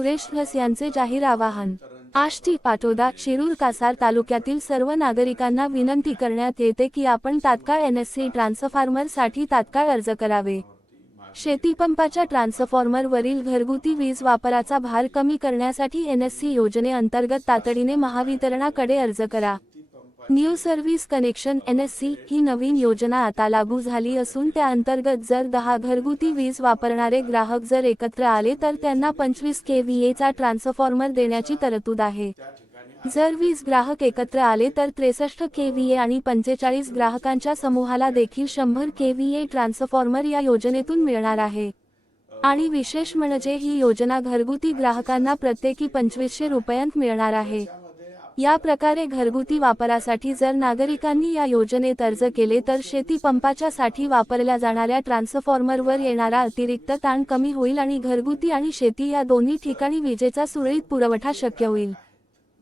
सुरेश धस यांचे जाहीर आवाहन। आष्टी पाटोदा शिरूर कासार तालुक्यातील सर्व नागरिकांना विनंती करण्यात येते की आपण तात्काळ एनएससी ट्रान्सफॉर्मरसाठी तात्काळ अर्ज करावे। शेतीपंपाच्या ट्रान्सफॉर्मरवरील घरगुती वीज वापराचा भार कमी करण्यासाठी एनएससी योजनेअंतर्गत तातडीने महावितरणाकडे अर्ज करा। न्यू सर्व्हिस कनेक्शन एनएससी ही नवीन योजना आता लागू झाली असून त्या अंतर्गत जर 10 घरगुती वीज वापरणारे ग्राहक जर एकत्र आले तर त्यांना 25 kVA चा ट्रान्सफॉर्मर देण्याची तरतूद आहे। जर 20 ग्राहक एकत्र आले तर 63 kVA आणि 45 ग्राहकांच्या समूहाला देखील 100 kVA ट्रान्सफॉर्मर या योजनेतून मिळणार आहे। आणि विशेष म्हणजे ही योजना घरगुती ग्राहकांना प्रत्येकी 2500 रुपयांत मिळणार आहे। या प्रकारे घरगुती वापरासाठी जर नागरिकांनी या योजनेत अर्ज केले तर शेती पंपाच्या साठी वापरल्या जाणाऱ्या ट्रान्सफॉर्मरवर येणारा अतिरिक्त ताण कमी होईल आणि घरगुती आणि शेती या दोन्ही ठिकाणी विजेचा सुरळीत पुरवठा शक्य होईल।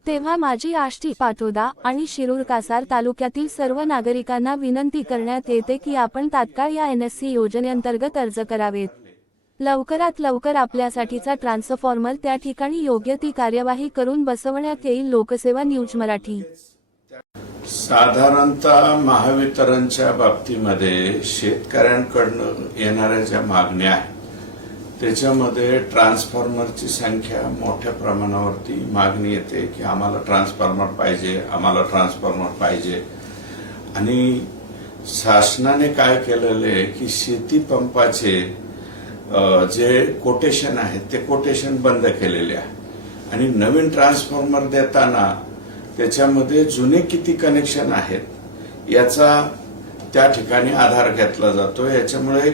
तेव्हा माझी आष्टी पाटोदा आणि शिरूर कासार तालुक्यातील सर्व नागरिकांना विनंती करण्यात येते की आपण तात्काळ या एनएससी योजनेअंतर्गत अर्ज करावेत। लवकरात लवकर आपल्यासाठीचा ट्रान्सफॉर्मर त्या ठिकाणी योग्य ती कार्यवाही करून बसवण्यात येईल। लोकसेवा न्यूज मराठी। साधारणतः महावितरणच्या बाबतीमध्ये शेतकऱ्यांकडून येणाऱ्या ज्या मागण्या आहेत त्याच्यामध्ये ट्रान्सफॉर्मरची संख्या मोठ्या प्रमाणावरती मागणी येते की आम्हाला ट्रान्सफॉर्मर पाहिजे, आम्हाला ट्रान्सफॉर्मर पाहिजे। आणि शासनाने काय केलेले की शेती पंपाचे जे कोटेशन आहेत ते कोटेशन बंद केलेले आहे आणि नवीन ट्रान्सफॉर्मर देताना त्याच्यामध्ये जुने किती कनेक्शन आहेत याचा त्या ठिकाणी आधार घेतला जातो। याच्यामुळे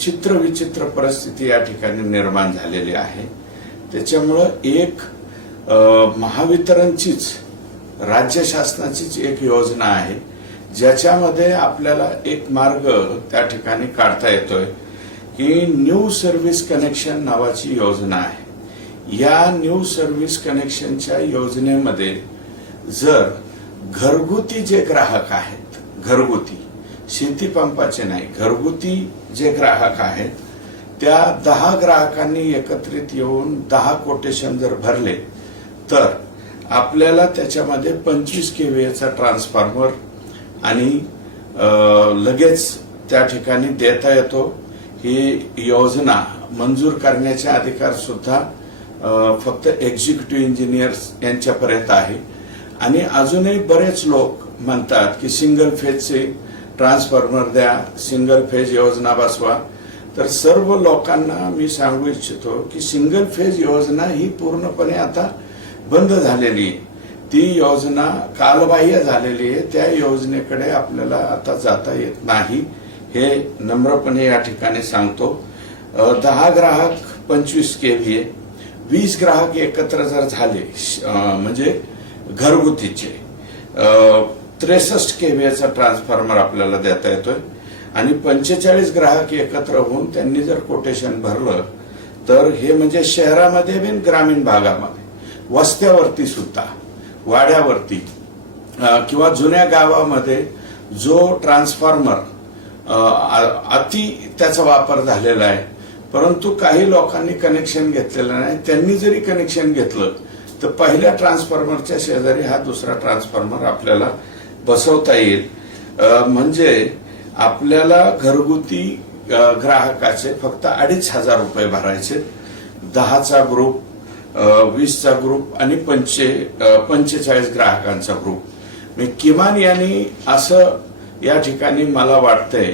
चित्रविचित्र परिस्थिती या ठिकाणी निर्माण झालेली आहे। त्याच्यामुळे एक महावितरणचीच राज्य शासनाचीच एक योजना आहे ज्याच्यामध्ये आपल्याला एक मार्ग त्या ठिकाणी काढता येतोय की न्यू सर्व्हिस कनेक्शन नावाची योजना आहे। या न्यू सर्व्हिस कनेक्शनच्या योजनेमध्ये जर घरगुती जे ग्राहक आहेत, घरगुती शेती पंपाचे नाही, घरगुती जे ग्राहक आहेत त्या 10 ग्राहकांनी एकत्रित येऊन 10 कोटेशन जर भरले तर आपल्याला त्याच्यामध्ये 25 kVA चा ट्रान्सफॉर्मर आणि लगेच त्या ठिकाणी देता येतो। ही योजना मंजूर करण्याचे अधिकार सुद्धा फक्त एक्झिक्युटिव्ह इंजिनियर्स यांच्यापर्यंत आहे। आणि अजूनही बरेच लोक म्हणतात की सिंगल फेजचे ट्रान्सफॉर्मर द्या, सिंगल फेज योजना बसवा। तर सर्व लोकांना मी सांगू इच्छितो की सिंगल फेज योजना ही पूर्णपणे आता बंद झालेली आहे। ती योजना कालबाह्य झालेली आहे। त्या योजनेकडे आपल्याला आता जाता येत नाही हे नम्रपणे या ठिकाणी सांगतो। 10 ग्राहक 25 kVA, 20 ग्राहक एकत्र जर झाले म्हणजे घरगुतीचे 63 kVA चा ट्रान्सफॉर्मर आपल्याला देता येतोय आणि 45 ग्राहक एकत्र होऊन त्यांनी जर कोटेशन भरलं तर हे म्हणजे शहरामध्ये बिन ग्रामीण भागामध्ये, वस्त्यावरती सुद्धा, वाड्यावरती किंवा जुन्या गावामध्ये जो ट्रान्सफॉर्मर अति त्याचा वापर झालेला आहे परंतु काही लोकांनी कनेक्शन घेतलेलं नाही, त्यांनी जरी कनेक्शन घेतलं तर पहिल्या ट्रान्सफॉर्मरच्या शेजारी हा दुसरा ट्रान्सफॉर्मर आपल्याला बसवता येईल। म्हणजे आपल्याला घरगुती ग्राहकाचे फक्त 2500 रुपये भरायचे। 10चा ग्रुप, 20चा ग्रुप आणि 45 ग्राहकांचा ग्रुप। मी किमान यांनी असं या ठिकाणी मला वाटतंय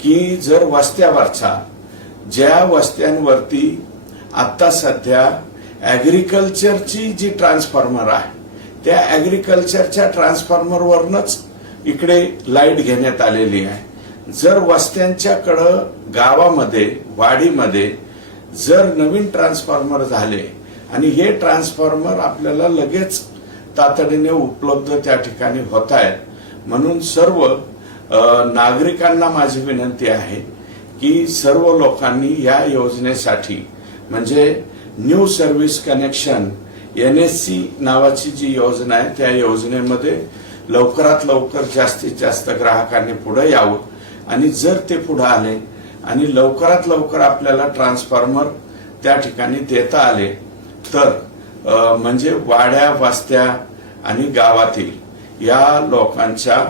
की जर वस्त्यावरचा, ज्या वस्त्यांवरती आता सध्या ऍग्रिकल्चरची जी ट्रान्सफॉर्मर आहे त्या ऍग्रिकल्चरच्या ट्रान्सफॉर्मरवरनच इकडे लाईट घेण्यात आलेली आहे। जर वस्त्यांच्याकडं गावामध्ये, वाडीमध्ये जर नवीन ट्रान्सफॉर्मर झाले आणि हे ट्रान्सफॉर्मर आपल्याला लगेच तातडीने उपलब्ध त्या ठिकाणी होत आहेत, म्हणून सर्व नागरिकांना माझी विनंती आहे की सर्व लोकांनी या योजनेसाठी म्हणजे न्यू सर्व्हिस कनेक्शन एनएससी नावाची जी योजना आहे त्या योजनेमध्ये लवकरात लवकर जास्तीत जास्त ग्राहकांनी पुढे यावं आणि जर ते पुढे आले आणि लवकरात लवकर आपल्याला ट्रान्सफॉर्मर त्या ठिकाणी देता आले तर म्हणजे वाड्या वस्त्या आणि गावातील या लोकांच्या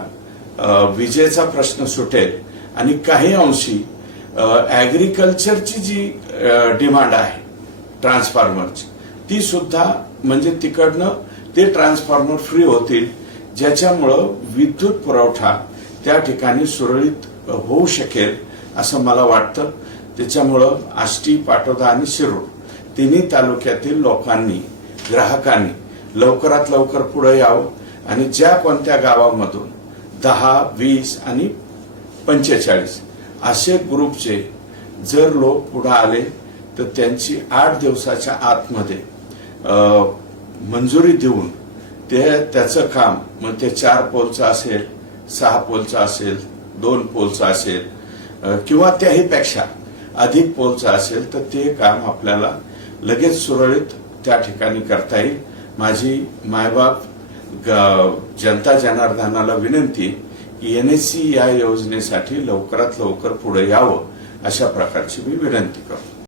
विजेचा प्रश्न सुटेल आणि काही अंशी ऍग्रिकल्चरची जी डिमांड आहे ट्रान्सफॉर्मरची ती सुद्धा म्हणजे तिकडनं ते ट्रान्सफॉर्मर फ्री होतील, ज्याच्यामुळं विद्युत पुरवठा त्या ठिकाणी सुरळीत होऊ शकेल असं मला वाटतं. त्याच्यामुळं आष्टी, पाटोदा आणि शिरूर तिन्ही तालुक्यातील लोकांनी, ग्राहकांनी लवकरात लवकर पुढे यावं आणि ज्या कोणत्या गावामधून 10, 20 आणि 45 असे ग्रुपचे जर लोक पुढे आले तर त्यांची 8 दिवसाच्या आतमध्ये मंजुरी देऊन त्याचं काम, मग ते 4 पोलचं असेल, 6 पोलचं असेल, 2 पोलचं असेल किंवा त्याहीपेक्षा अधिक पोलचं असेल तर ते काम आपल्याला लगेच सुरळीत त्या ठिकाणी करता येईल. माझी मायबाप जनता जनार्दनाला विनंती की NSE या योजनेसाठी लवकरात लवकर पुढे यावं अशा प्रकारची मी विनंती करतो.